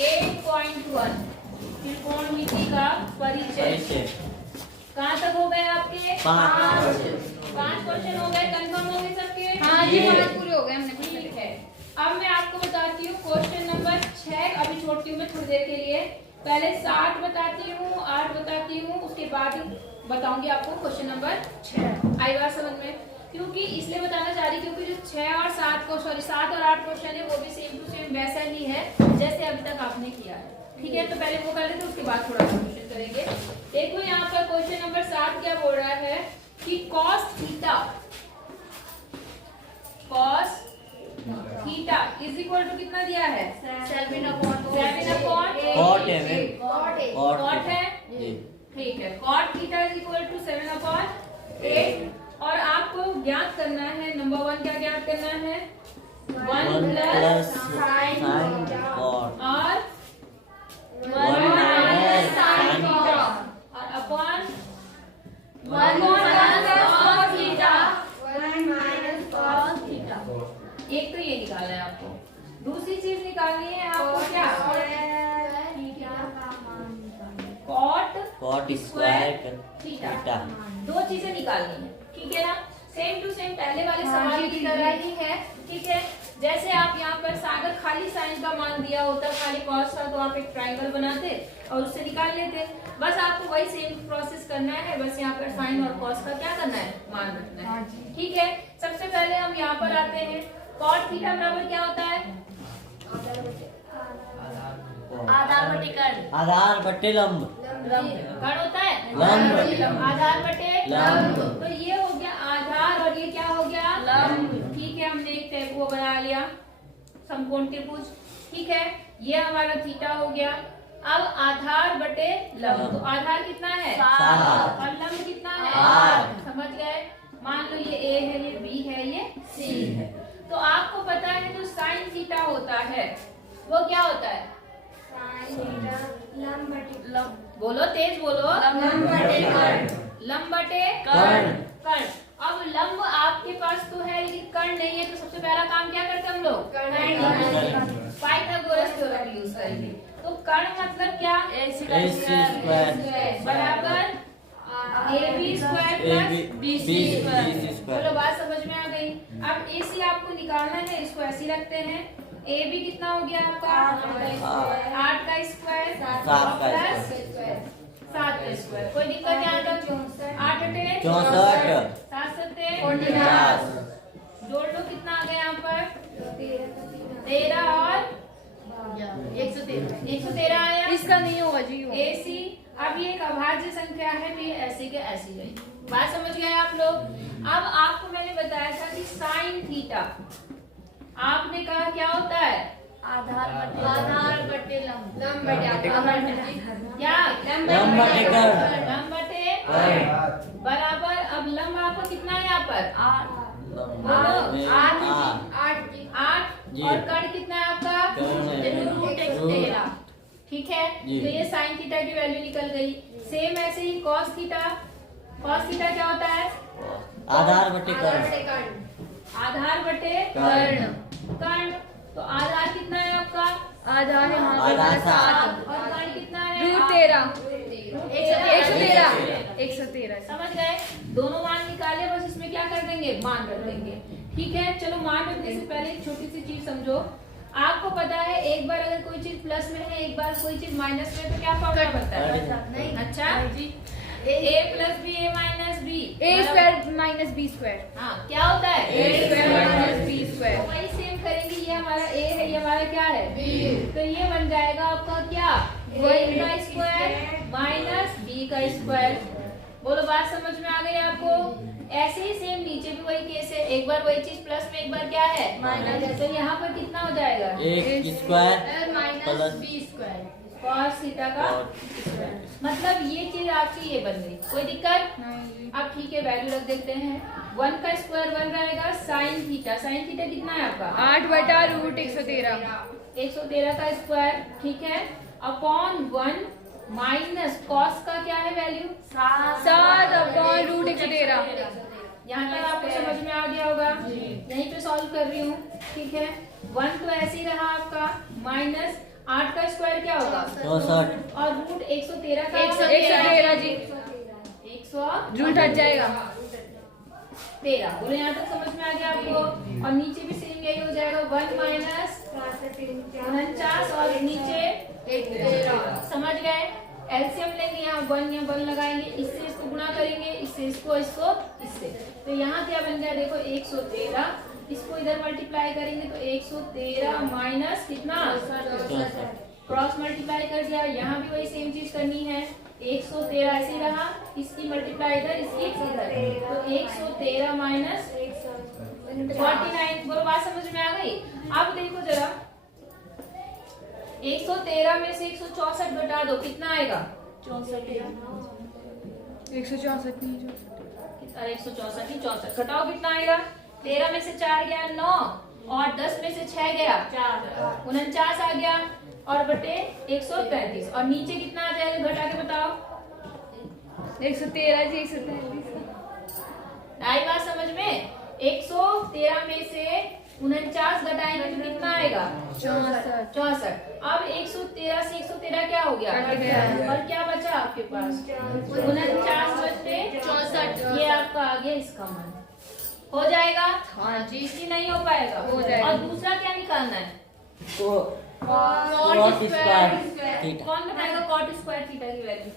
8.1 त्रिकोणमिति का परिचय। कहाँ तक हो गए आपके? 5 क्वेश्चन हो गए। कंफर्म हो गए सबके? हाँ जी, 5 पूरे हो गए हमने। ठीक है, अब मैं आपको बताती हूँ क्वेश्चन नंबर 6। अभी छोड़ती हूँ मैं थोड़ी देर के लिए। पहले 7 बताती हूँ, 8 बताती हूँ, उसके बाद बताऊंगी आपको क्वेश्चन नंबर 6। आई बात समझ में? क्योंकि इसलिए बताना चाह रही क्योंकि जो 6 और 7 को 7 और 8 क्वेश्चन है वो भी सेम टू सेम वैसा ही है जैसे अभी तक आपने किया है। ठीक है, तो पहले वो कर लेते, उसके बाद थोड़ा क्वेश्चन करेंगे। देखो यहाँ पर क्वेश्चन नंबर 7 क्या बोल रहा है कि cos theta is equal to कितना दिया है? 7/8 कॉट है। ठीक है, cot theta is equal to 7/8 और आपको ज्ञात करना है नंबर 1 क्या ज्ञात करना है? 1 प्लस साइन और 1 माइनस साइन और अपॉन 1 cos थीटा। एक तो ये निकालना है आपको। दूसरी चीज निकालनी है आपको क्या? Cot square theta. 2 चीजें निकालनी है, ठीक है ना? सेम टू सेम पहले वाले सवाल की तरह ही है। ठीक है, जैसे आप यहाँ पर अगर खाली साइन का मान दिया होता, खाली कॉस का, तो आप एक ट्रायंगल बनाते और उससे निकाल लेते। बस आपको वही सेम प्रोसेस करना है, बस यहाँ पर साइन और कॉस का क्या करना है? मान रखना है। ठीक है, सबसे पहले हम यहाँ पर आते हैं। कॉट थीटा बराबर क्या होता है? आधार बटे लंब। कण होता है लंब। आधार बटे लंब। तो ये हो गया आधार और ये क्या हो गया? लंब। ठीक है, हमने एक टाइप वो बना लिया, समकोण त्रिभुज। ठीक है, ये हमारा थीटा हो गया। अब आधार बटे लंब, तो आधार कितना है? 7 और लंब कितना है? 8। समझ गए? मान लो ये ए है, ये बी है, ये सी है। तो आपको पता है जो साइन थीटा होता है वो क्या होता है? बोलो, तेज बोलो। लंब बटे कर्ण। अब लंब आपके पास तो है लेकिन कर्ण नहीं है, तो सबसे पहला काम क्या करते हम लोग? पाइथागोरस थ्योरम यूज करेंगे। तो कर्ण मतलब क्या? बराबर AB square plus BC square. चलो बात समझ में आ गई। अब AC आपको निकालना है, इसको ऐसे रखते हैं। AB कितना हो गया आपका? 8 का स्क्वायर प्लस 7 का स्क्वायर। कोई दिक्कत यहाँ तक? 8 अटे 64 7 सत्ते 49। जोड़ लो, कितना आ गया यहाँ पर? 13 और 113 आया। इसका नहीं होगा जी। AC अब ये एक अभाज्य संख्या है, तो ये ऐसे के ऐसी गई। बात समझ गए आप लोग? अब आपको मैंने बताया था कि साइन थीटा आपने कहा क्या होता है? आधार बटे लंब। क्या? लंब बटे बराबर। अब लंब आपको कितना है यहाँ पर? 8 और कर्ण कितना है आपका? √13। ठीक है, तो ये साइन थीटा की वैल्यू निकल गई। सेम ऐसे ही कॉस थीटा क्या होता है? आधार बटे कर्ण। आधार बटे कर्ण। तो आधार कितना है आपका? आधार आधार 7 और कर्ण कितना है? √13। 113। समझ गए? दोनों मान निकाले, बस इसमें क्या कर देंगे? मान रख देंगे। ठीक है, चलो मान रखने से पहले एक छोटी सी चीज समझो। आपको पता है एक बार अगर कोई चीज प्लस में है, एक बार कोई चीज माइनस में है, तो क्या फॉर्मूला बनता है? अच्छा जी, a plus B A minus B A square minus B square. हाँ, क्या होता है? A square minus B square. तो वही सेम करेंगे। ये हमारा a है, ये हमारा क्या है? b। तो ये बन जाएगा आपका क्या? a का स्क्वायर माइनस b का स्क्वायर। बोलो, बात समझ में आ गई आपको? ऐसे ही सेम नीचे भी वही केस है, एक बार वही चीज प्लस में, एक बार क्या है? माइनस। तो यहाँ पर कितना हो जाएगा? 1 square minus b square cos theta का स्क्वायर। मतलब ये चीज आपकी ये बन गई। कोई दिक्कत? अब ठीक है, वैल्यू रख देते हैं। 1 का स्क्वायर बन रहेगा साइन थीटा। साइन थीटा कितना है आपका? 8/√113। 113 का स्क्वायर। ठीक है, अपॉन 1 माइनस कॉस का क्या है वैल्यू? 7/√113। यहाँ तक आपको समझ में आ गया होगा? यहीं पे सॉल्व कर रही हूँ। ठीक है, 1 तो ऐसे ही रहा आपका, माइनस 8 का स्क्वायर क्या होगा? 64 और रूट 113 का 113 जी। 113 रूट हट जाएगा। बोलो यहाँ तक समझ में आ गया आपको? और नीचे भी सेम यही हो जाएगा 1 माइनस 49 और नीचे 13। समझ गए? एलसीएम लेंगे, यहाँ 1 या 1 लगाएंगे, इससे इसको गुणा करेंगे, इससे इसको इससे। तो यहाँ क्या बन गया देखो 113, इसको इधर मल्टीप्लाई करेंगे तो 113 माइनस कितना? क्रॉस मल्टीप्लाई कर दिया। यहाँ भी वही सेम चीज करनी है, 113 ऐसे ही रहा, इसकी मल्टीप्लाई इधर, इसकी इधर, तो 113 माइनस 49। बोलो बात समझ में आ गई? अब देखो जरा 113 में से 164 घटा दो, कितना आएगा? 164 नहीं, 164 नहीं 64, घटाओ कितना आएगा? 13 में से 4 गया 9 और 10 में से 6 गया 4, 49 आ गया और बटे 135 और नीचे कितना आ जाएगा घटा के बताओ? 113 जी, 133। आई बात समझ में? 113 में से 49 घटाएंगे तो कितना आएगा? 64। अब 113 से 113 क्या हो गया? कट गया। और क्या बचा आपके पास? 49 बचते 64। ये आपका आ गया इसका मान। हो जाएगा? हाँ जी। इसकी नहीं हो पाएगा। हो जाएगा। और दूसरा क्या निकालना है? cot square theta. कौन बताएगा कॉट स्क्वायर थीटा की वैल्यू?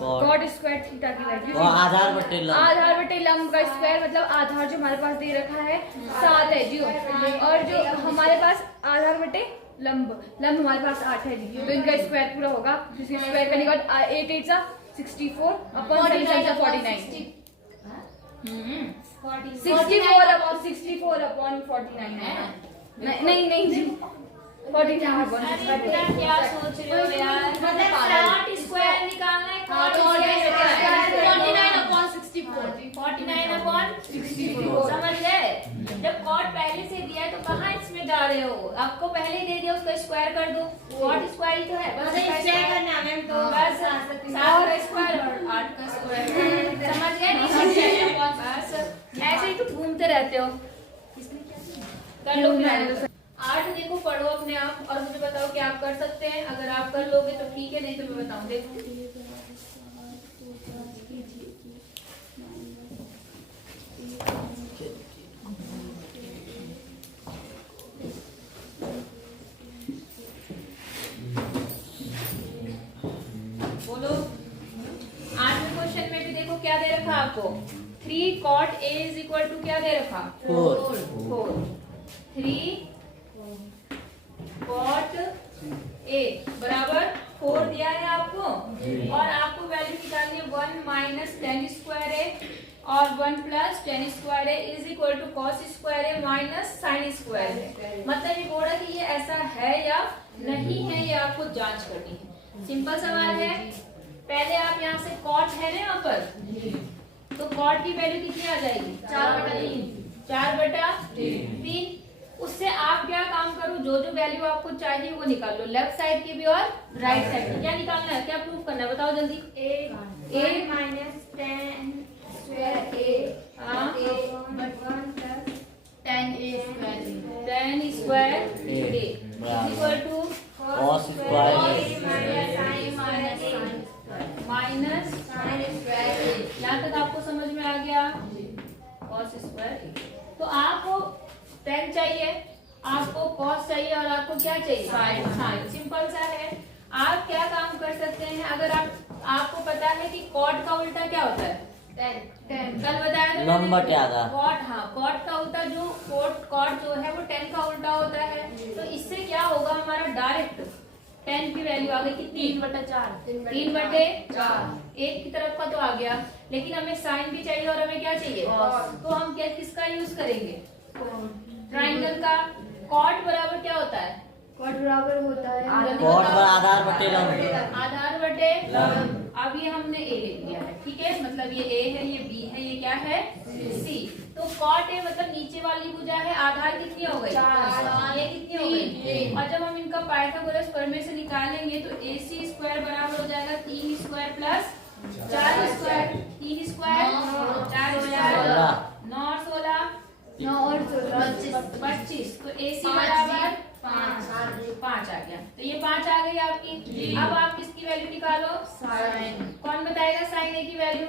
कॉट स्क्वायर थीटा की वैल्यू और आधार बटे लंब। आधार बटे लंब का स्क्वायर, मतलब आधार जो हमारे पास दे रखा है 7 है जी, और जो हमारे पास आधार बटे लंब हमारे पास 8 है जी, तो इनका स्क्वायर पूरा होगा। जिसका स्क्वायर करने के बाद 8 8 सा 64 अपन 49 64 अपॉन 49 है ना? नहीं जी, 49 अपॉन बेटा क्या सोच रहे हो यार? मतलब कॉट स्क्वायर निकालना है। कॉट 49 अपॉन 64 49 अपॉन 64 समझ गए? जब कॉट पहले से दिया है तो कहाँ इसमें जा रहे हो? आपको पहले ही दे दिया, उसका स्क्वायर कर दो। कॉट स्क्वायर ही तो है, बस स्क्वायर करना है मैम। तो बस 7 का स्क्वायर और 8 का स्क्वायर। समझ गए? नहीं बस ऐसे ही तो घूमते रहते हो। कर लो फिर। 8 देखो पढ़ो अपने आप और मुझे बताओ कि आप कर सकते हैं। अगर आप कर लोगे तो ठीक है, नहीं तो मैं बताऊं। देखो बोलो 8वें क्वेश्चन में भी देखो क्या दे रखा आपको? 3 cot A is equal to क्या दे रखा? 4। 3 cot A बराबर 4 दिया है आपको और आपको वैल्यू निकालनी है 1 माइनस tan स्क्वायर A और 1 plus tan square A is equal to cos square A minus sin square A। मतलब ये बोला कि ये ऐसा है या नहीं है, ये आपको जांच करनी है। सिंपल सवाल है। पहले आप यहाँ से cot है ना यहाँ पर, तो cot की वैल्यू कितनी आ जाएगी? 4/3। उससे आप क्या काम करो, जो जो वैल्यू आपको चाहिए वो निकाल लो, लेफ्ट साइड की भी और राइट साइड की। क्या निकालना है, क्या प्रूफ करना है, बताओ जल्दी। A minus tan square A हाँ tan A square tan square A equal to cos square minus sin square A। यहाँ तक आपको समझ में आ गया? cos square A। तो आपको tan चाहिए, आपको cos चाहिए और आपको क्या चाहिए? sin। सिंपल सा है। आप क्या काम कर सकते हैं, अगर आपको पता है कि cot का उल्टा क्या होता है? कल बताया था लंब बटे आधार। cot, हाँ cot का उल्टा जो cot जो है वो tan का उल्टा होता है। तो इससे क्या होगा, हमारा डायरेक्ट tan की वैल्यू आ गई कितनी? 3/4। एक की तरफ का तो आ गया, लेकिन हमें साइन भी चाहिए और हमें क्या चाहिए? तो हम क्या किसका यूज करेंगे? ट्राइंगल का। cot बराबर क्या होता है? कॉट बराबर होता है cot पर आधार बटे लंब। आधार बटे लंब। अब ये हमने A ले लिया है, ठीक है, मतलब ये A है, ये B है, ये क्या है? C। तो cot A मतलब नीचे वाली भुजा है, आधार कितनी हो गई? 4। ये कितनी हो गई? और जब हम इनका पाइथागोरस प्रमेय से निकालेंगे तो AC स्क्वायर बराबर हो जाएगा 3 square plus 4 square. 3 square 4 square 9 और 16 9 और 16 25। तो AC बराबर अब आप किसकी वैल्यू निकालो? कौन बताएगा साइन ए की वैल्यू?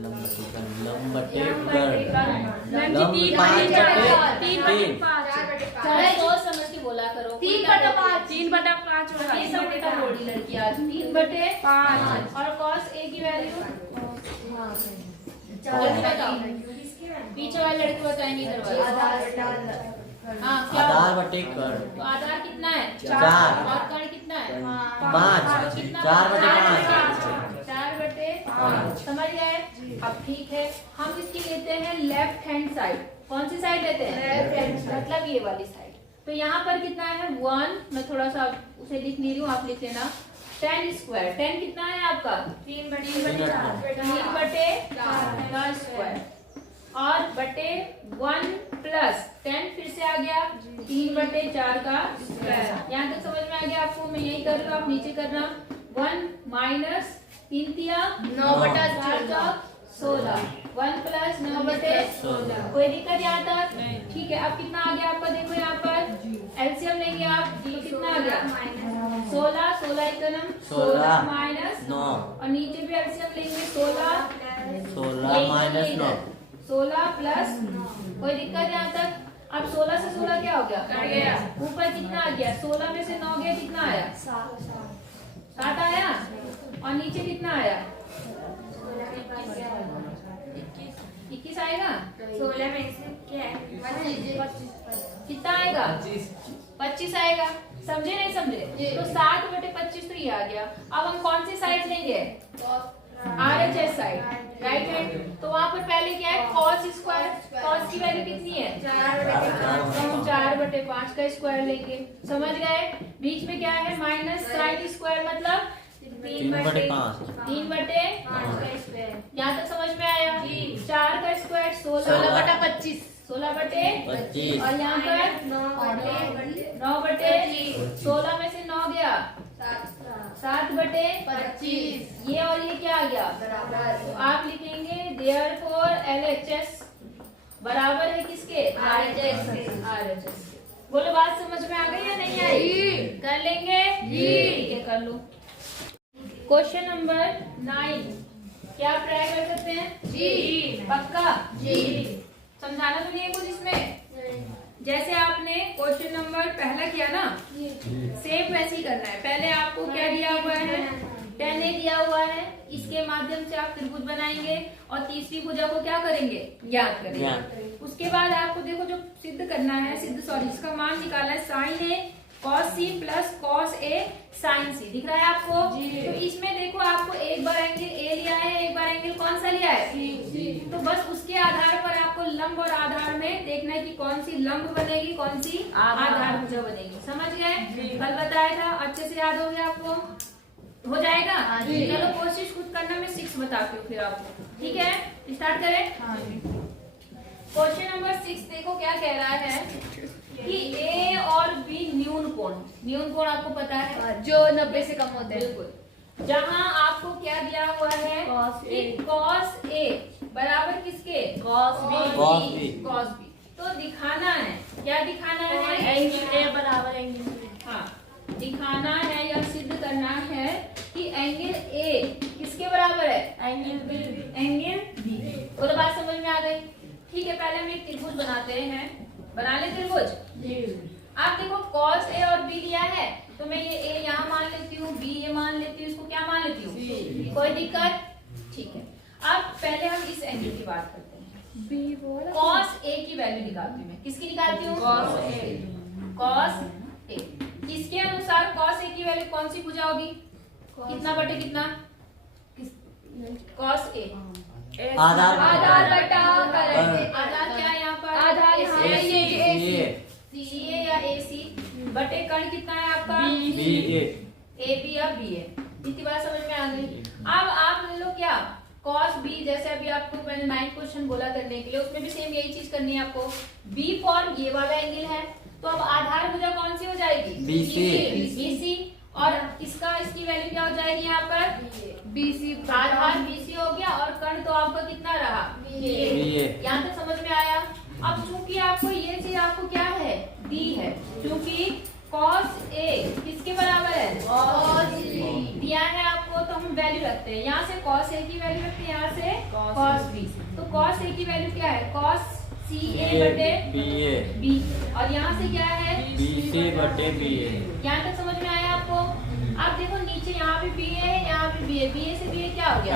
लंब बटे थोड़ा सोच समझ के बोला करो। 3/5 ये सब उल्टा बोल रही लड़की आज। 3/5 और cos a की वैल्यू जल्दी बताओ। पीछे वाली लड़की बताएंगी इधर वाली। हाँ क्या? आधार बटे कर्ण। तो आधार कितना है? 4 और कर्ण कितना है? 5 कितना? 4/5 4/5 समझ गए? अब ठीक है, हम इसकी लेते हैं लेफ्ट हैंड साइड। कौन सी साइड लेते हैं? लेफ्ट हैंड, मतलब ये वाली साइड। तो यहाँ पर कितना है? 1। मैं थोड़ा सा उसे लिख नहीं रही हूँ, आप लिख लेना। 10² 10 कितना है आपका? 3/4 स्क्वायर और बटे 1 प्लस 10 फिर से आ गया 3/4 का स्क्वायर। यहाँ तक समझ में आ गया आपको? मैं यही कर रही हूँ, आप नीचे करना। 1 माइनस 3 तिया 9/4 का 16। 1 प्लस 9/16। कोई दिक्कत यहाँ तक? ठीक है, अब कितना आ गया आपका? देखो यहाँ पर एलसीएम लेंगे आप तो कितना आ गया? 16 16 एकम 16 माइनस 9 और नीचे भी एलसीएम लेंगे 16 माइनस 9 16 प्लस। कोई दिक्कत यहाँ तक? अब 16 से 16 क्या हो गया? ऊपर कितना आ गया? 16 में से 9 गया, कितना आया? 7 आया। और नीचे कितना आया? 21 आएगा। 16 में से क्या है? कितना आएगा? 25 आएगा। समझे नहीं समझे? तो 7/25 तो ये आ गया। अब हम कौन सी साइड लेंगे? RHS side, right hand. तो वहां पर पहले क्या है? cos square. cos की वैल्यू कितनी है? 4/5 का स्क्वायर लेंगे। समझ गए? बीच में क्या है? माइनस साइन स्क्वायर मतलब 3/5 3/5। यहाँ तक समझ में आया? 4 का स्क्वायर 16/25 16/25 और यहाँ पर 9/16 में से 9 गया 7/25। ये और ये क्या आ गया? तो आप लिखेंगे therefore LHS बराबर है किसके? RHS। बोलो बात समझ में आ गई या नहीं आई? कर लेंगे? ठीक है, कर लो। क्वेश्चन नंबर 9 क्या आप ट्राई कर सकते हैं? जी पक्का? जी समझाना तो नहीं है कुछ इसमें? जैसे आपने क्वेश्चन नंबर पहला किया ना, सेम वैसे ही करना है। पहले आपको क्या दिया हुआ है? 10A दिया हुआ है, इसके माध्यम से आप त्रिभुज बनाएंगे और तीसरी भुजा को क्या करेंगे? ज्ञात करेंगे। उसके बाद आपको देखो जो सिद्ध करना है, इसका मान निकालना है sine A cos C plus cos A sin C। दिख रहा है आपको? तो इसमें देखो आपको एक बार एंगल A लिया है, एक बार एंगल कौन सा लिया है? C। तो बस उसके आधार पर आपको लंब और आधार में देखना है कि कौन सी लंब बनेगी, कौन सी आधार भुजा बनेगी। समझ गए? कल बताया था, अच्छे से याद हो गया आपको? हो जाएगा? चलो कोशिश खुद करना, मैं 6 बताती हूँ फिर आपको। ठीक है, स्टार्ट करें। क्वेश्चन नंबर 6 देखो क्या कह रहा है कि A और B न्यून कोण आपको पता है जो 90 से कम होते हैं। बिल्कुल। जहां आपको क्या दिया हुआ है कि cos A बराबर किसके? cos B। तो दिखाना है, क्या दिखाना है? एंगल A बराबर एंगल B। हाँ, दिखाना है या सिद्ध करना है कि एंगल A किसके बराबर है? Angle B। तो बात समझ में आ गई? ठीक है, पहले हम एक त्रिभुज बनाते हैं। बना ले त्रिभुज। आप देखो cos A और B लिया है, तो मैं ये A यहाँ मान लेती हूँ, B ये मान लेती हूँ, इसको क्या मान लेती हूँ? कोई दिक्कत? ठीक है। अब पहले हम इस एंगल की बात करते हैं। cos A की वैल्यू निकालती हूँ मैं। किसकी निकालती हूँ? cos A। इसके अनुसार cos A की वैल्यू कौन सी भुजा होगी? कितना बटे कितना? cos A आधार बटा करेंगे। आधार क्या है यहाँ पर? आधार यहाँ है, ये CA या AC बटे कर्ण कितना है आपका? AB या BA। इतनी बात समझ में आ गई? अब आप ले लो क्या? cos B, जैसे अभी आपको मैंने 9 क्वेश्चन बोला करने के लिए, उसमें भी सेम यही चीज करनी है आपको। B फॉर ये वाला एंगल है, तो अब आधार भुजा कौन सी हो जाएगी? BC। और इसकी वैल्यू क्या हो जाएगी यहाँ पर? BC। आधार BC हो गया और कर्ण तो आपका कितना रहा? BA। यहाँ तक समझ में आया? अब चूंकि आपको ये चीज आपको क्या है? B है, क्योंकि cos A किसके बराबर है? cos B। दिया है आपको तो हम वैल्यू रखते हैं, यहाँ से cos A की वैल्यू रखते हैं, यहाँ से cos B। तो cos A की वैल्यू क्या है? cos CA बटे BA B। और यहाँ से क्या है? BC बटे BA। यहाँ तक समझ में आया आपको? आप देखो नीचे यहाँ भी BA है, यहाँ भी BA, BA से BA क्या हो गया?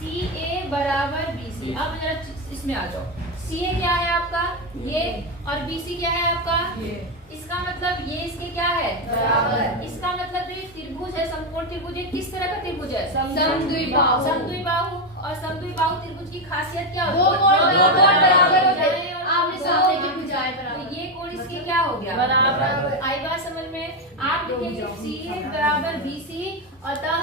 CA बराबर BC। अब जरा इसमें आ जाओ, CA क्या है आपका? ये, और BC क्या है आपका? इसका मतलब ये इसके क्या है? बराबर। इसका मतलब ये त्रिभुज है, समकोण त्रिभुज है। किस तरह का त्रिभुज है? समद्विबाहु। समद्विबाहु। और समद्विबाहु त्रिभुज की खासियत क्या दो होती है? कोण बराबर होते हैं। हैं और आमने दो सामने की कोण। भुजाएं बराबर। तो ये कोण इसके क्या हो गया? बराबर। आई बात समझ में? आप लिखेंगे CA बराबर BC, अतः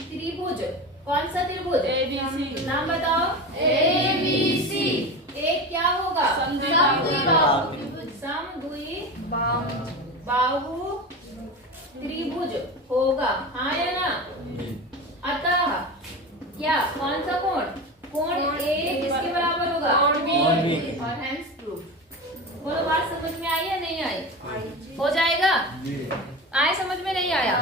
त्रिभुज, कौन सा त्रिभुज? ABC। नाम बताओ। ABC। एक क्या होगा? समद्विबाहु। बाहु त्रिभुज होगा, हाँ या ना? अतः क्या, कौन सा कोण? कोण A किसके बराबर होगा? कोण B। और हेंस प्रूफ। बोलो बात समझ में आई या नहीं आई? हो जाएगा? आए समझ में? नहीं आया?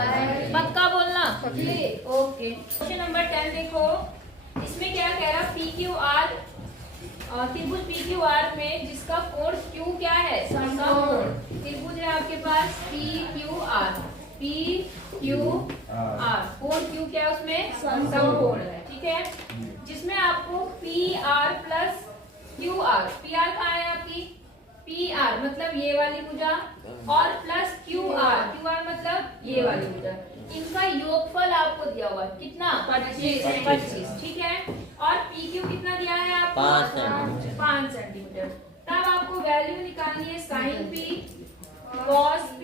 पक्का बोलना। ओके। क्वेश्चन नंबर 10 देखो, इसमें क्या कह रहा? PQR त्रिभुज PQR में जिसका कोण Q क्या है? समकोण। त्रिभुज है आपके पास PQR कोण Q क्या है उसमें? समकोण है, ठीक है। जिसमें आपको PR प्लस QR, PR कहाँ है आपकी? PR मतलब ये वाली भुजा, और प्लस QR मतलब ये वाली भुजा। इनका योगफल आपको दिया हुआ है कितना? 25, ठीक है। और PQ कितना दिया है आपको? 5 सेंटीमीटर। तब आपको वैल्यू निकालनी है sin P, cos P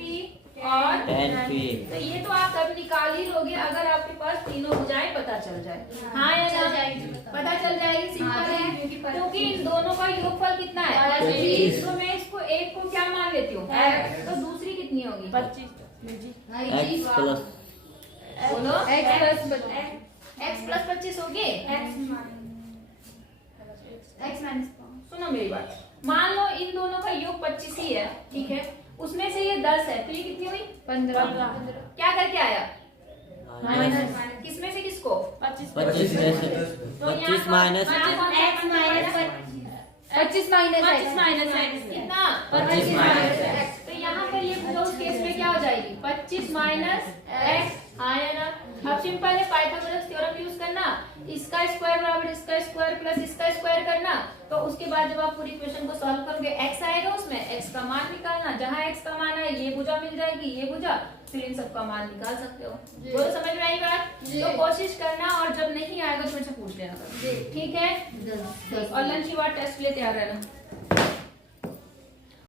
और tan P। तो ये तो आप तब निकाल ही लोगे अगर आपके पास तीनों भुजाएं पता चल जाए, हाँ या ना? पता चल जाएगी, सिंपल है। क्योंकि इन दोनों का योगफल कितना है? 25। तो मैं इसको एक को क्या मान लेती हूँ? तो दूसरी कितनी होगी? 25 प्लस बोलो। x x प्लस 25 होगी। सुनो मेरी बात, मान लो इन दोनों का योग 25 ही है, ठीक है। उसमें से ये 10 है, तो ये कितनी हुई? 15। क्या करके आया? किसमें से किसको? 25 में से 25 माइनस 25 माइनस कितना? 25 माइनस x। तो यहाँ पर ये भुजा उस केस में क्या हो जाएगी? 25 माइनस x, हाँ या ना? अब सिंपल है, पाइथागोरस थ्योरम यूज करना, इसका स्क्वायर बराबर इसका स्क्वायर प्लस इसका स्क्वायर करना। तो उसके बाद जब आप पूरी इक्वेशन को सॉल्व करोगे, x आएगा, उसमें x का मान निकालना, जहाँ x का मान है ये भुजा मिल जाएगी, ये भुजा, फिर इन सबका मान निकाल सकते हो। बोलो समझ में आई बात? तो कोशिश करना, और जब नहीं आएगा तो मुझसे पूछ लेना, ठीक है। और लंच के बाद टेस्ट के लिए तैयार रहना।